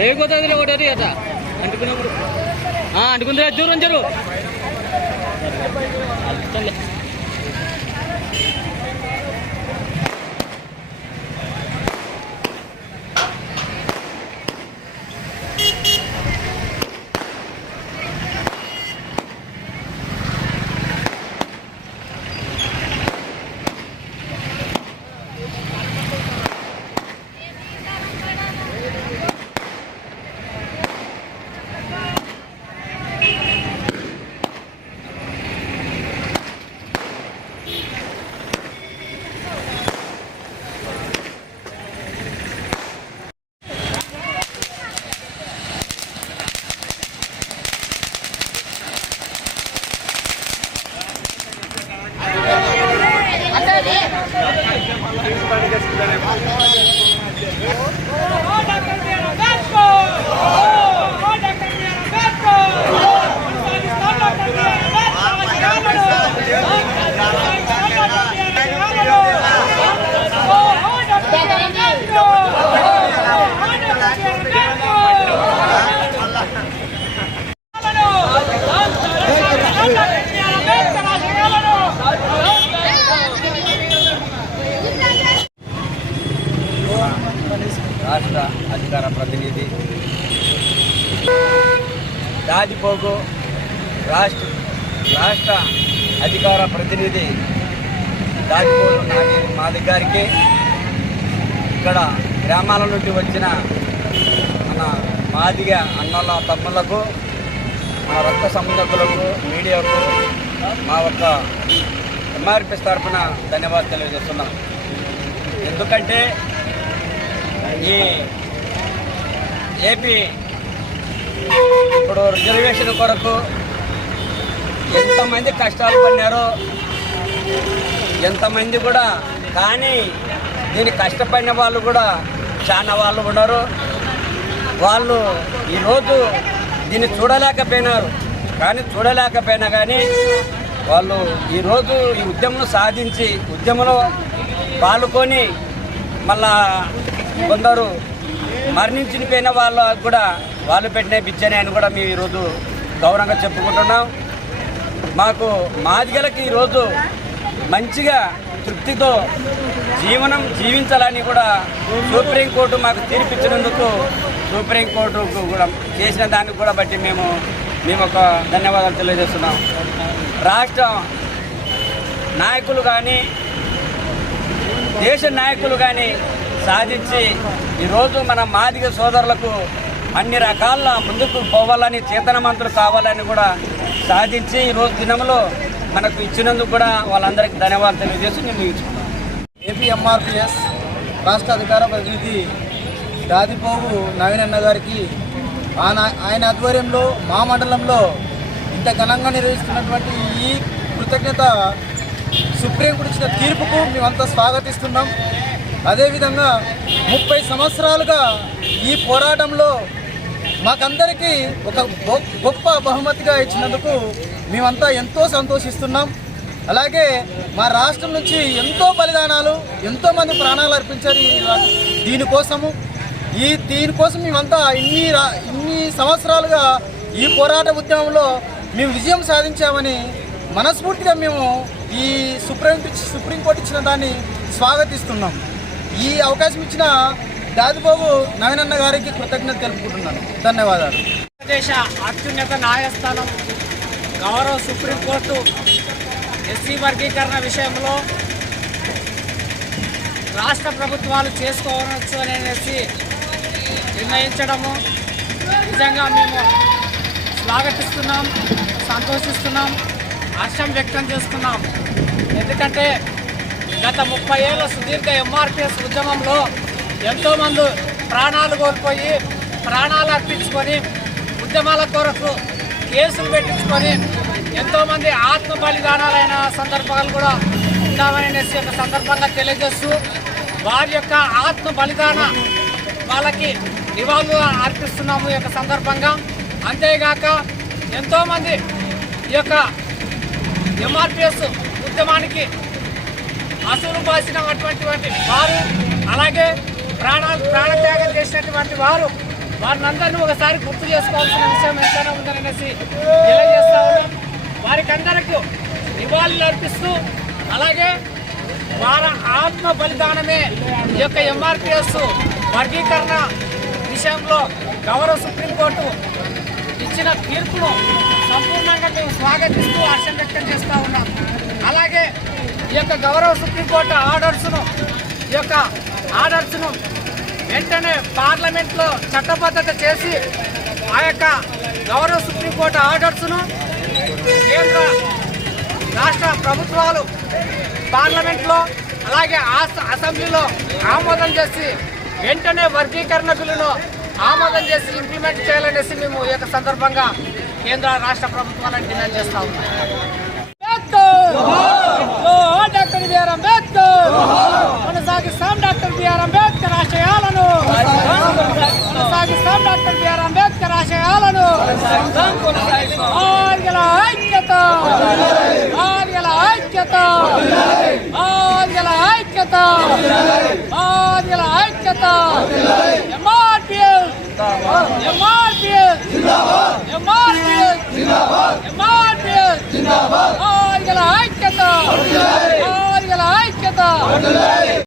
ఏగోతుంది ఒకటి అట. అంటుకున్నప్పుడు. అంటుకుంది దూరం జరు. రాష్ట్ర రాజిపోగు రాష్ట్ర రాష్ట్ర అధికార ప్రతినిధి రాజిపోగు మా మాది గారికి ఇక్కడ గ్రామాల నుండి వచ్చిన మన మాదిగ అన్నల తమ్ములకు మా రక్త సంబంధకులకు మీడియాకు మా యొక్క ఎంఆర్పిఎస్ తరఫున ధన్యవాదాలు తెలియజేస్తున్నాం ఎందుకంటే ఈ ఏపీ ఇప్పుడు రిజర్వేషన్ కొరకు ఎంతమంది కష్టాలు పడినారో ఎంతమంది కూడా కానీ దీన్ని కష్టపడిన వాళ్ళు కూడా చాలా వాళ్ళు ఉన్నారు. వాళ్ళు ఈరోజు దీన్ని చూడలేకపోయినారు. కానీ చూడలేకపోయినా కానీ వాళ్ళు ఈరోజు ఈ ఉద్యమం సాధించి ఉద్యమంలో పాల్గొని మళ్ళా కొందరు మరణించిపోయిన వాళ్ళ కూడా వాళ్ళు పెట్టిన బిచ్చని అని కూడా మేము ఈరోజు గౌరవంగా చెప్పుకుంటున్నాం. మాకు మాదిగలకి ఈరోజు మంచిగా తృప్తితో జీవనం జీవించాలని కూడా సుప్రీంకోర్టు మాకు తీర్పిచ్చినందుకు సుప్రీంకోర్టుకు కూడా చేసిన దానికి కూడా బట్టి మేము మేము ఒక ధన్యవాదాలు తెలియజేస్తున్నాం. రాష్ట్ర నాయకులు కానీ దేశ నాయకులు కానీ సాధించి ఈరోజు మన మాదిగ సోదరులకు అన్ని రకాల ముందుకు పోవాలని చేతనమంతులు కావాలని కూడా సాధించి ఈరోజు దినంలో మనకు ఇచ్చినందుకు కూడా వాళ్ళందరికీ ధన్యవాదాలు తెలియజేసి నేను ఇచ్చుకున్నాను ఏపీఎంఆర్పిఎస్ రాష్ట్ర అధికార ప్రతినిధి దాదిపోగు నవీనన్న గారికి ఆయన ఆధ్వర్యంలో మా మండలంలో ఇంత ఘనంగా నిర్వహిస్తున్నటువంటి ఈ కృతజ్ఞత సుప్రీంకోర్టు ఇచ్చిన తీర్పుకు మేమంతా స్వాగతిస్తున్నాం. అదేవిధంగా ముప్పై సంవత్సరాలుగా ఈ పోరాటంలో మాకందరికీ ఒక గొప్ప బహుమతిగా ఇచ్చినందుకు మేమంతా ఎంతో సంతోషిస్తున్నాం. అలాగే మా రాష్ట్రం నుంచి ఎంతో బలిదానాలు ఎంతోమంది ప్రాణాలు అర్పించారు ఈ దీనికోసము ఈ దీనికోసం మేమంతా ఇన్ని రా- ఇన్ని సంవత్సరాలుగా ఈ పోరాట ఉద్యమంలో మేము విజయం సాధించామని మనస్ఫూర్తిగా మేము ఈ సుప్రీం సుప్రీంకోర్టు ఇచ్చిన దాన్ని స్వాగతిస్తున్నాం. ఈ అవకాశం ఇచ్చిన దాదిబాబు నవీనన్న గారికి కృతజ్ఞత తెలుపుకుంటున్నాను. ధన్యవాదాలు. దేశ అత్యున్నత న్యాయస్థానం గౌరవ సుప్రీంకోర్టు ఎస్సీ వర్గీకరణ విషయంలో రాష్ట్ర ప్రభుత్వాలు చేసుకోవచ్చు అనేసి నిర్ణయించడము. నిజంగా మేము స్వాగతిస్తున్నాం సంతోషిస్తున్నాం హర్షం వ్యక్తం చేస్తున్నాం. ఎందుకంటే గత ముప్పై ఏళ్ళ సుదీర్ఘ ఎంఆర్పిఎస్ ఉద్యమంలో ఎంతోమంది ప్రాణాలు కోల్పోయి ప్రాణాలు అర్పించుకొని ఉద్యమాల కొరకు కేసులు పెట్టించుకొని ఎంతోమంది ఆత్మ బలిదానాలైన సందర్భాలు కూడా ఉన్నామనేసి ఒక సందర్భంగా తెలియజేస్తూ వారి యొక్క ఆత్మ బలిదాన వాళ్ళకి నివాళులు అర్పిస్తున్నాము ఈ యొక్క సందర్భంగా. అంతేగాక ఎంతోమంది ఈ యొక్క ఎంఆర్పిఎస్ ఉద్యమానికి అసలు బాసినటువంటి వారు అలాగే ప్రాణాలు ప్రాణత్యాగం చేసినటువంటి వారు వారిని అందరినీ ఒకసారి గుర్తు చేసుకోవాల్సిన విషయం ఎంతైనా ఉందనేసి తెలియజేస్తా ఉన్నాం. వారికి అందరికీ నివాళులు అర్పిస్తూ అలాగే వారి ఆత్మ బలిదానమే ఈ యొక్క ఎంఆర్పిఎస్ వర్గీకరణ విషయంలో గౌరవ సుప్రీంకోర్టు ఇచ్చిన తీర్పును సంపూర్ణంగా మేము స్వాగతిస్తూ హర్షం వ్యక్తం చేస్తూ ఉన్నాం. అలాగే ఈ యొక్క గౌరవ సుప్రీంకోర్టు ఆర్డర్స్ను ఈ యొక్క ఆర్డర్స్ను వెంటనే పార్లమెంట్లో చట్టబద్ధత చేసి ఆ యొక్క గౌరవ సుప్రీంకోర్టు ఆర్డర్స్ను కేంద్ర రాష్ట్ర ప్రభుత్వాలు పార్లమెంట్లో అలాగే అసెంబ్లీలో ఆమోదం చేసి వెంటనే వర్గీకరణ బిల్లును ఆమోదం చేసి ఇంప్లిమెంట్ చేయాలనేసి మేము ఈ యొక్క సందర్భంగా కేంద్ర రాష్ట్ర ప్రభుత్వాలను డిమాండ్ చేస్తా ఉన్నాం అంబేద్కర్ డాక్టర్ బిఆర్ అంబేద్కర్ కొనసాగిస్తాం డాక్టర్ బిఆర్ అంబేద్కర్ ఆశయాలను. కొనసాగిస్తాం డాక్టర్ బిఆర్ అంబేద్కర్ ఆశయాలను. ఆర్యల ఐక్యత. ఆర్యల ఐక్యత. ఆర్యల ఐక్యత. ఆర్యల ఐక్యత. ఎంఆర్పిఎల్ ఎంఆర్పిఎల్ ఎంఆర్పిఎల్ ఎంఆర్పిఎల్ ఆర్యల ఐక్యత ఆర్యల ఐక్యత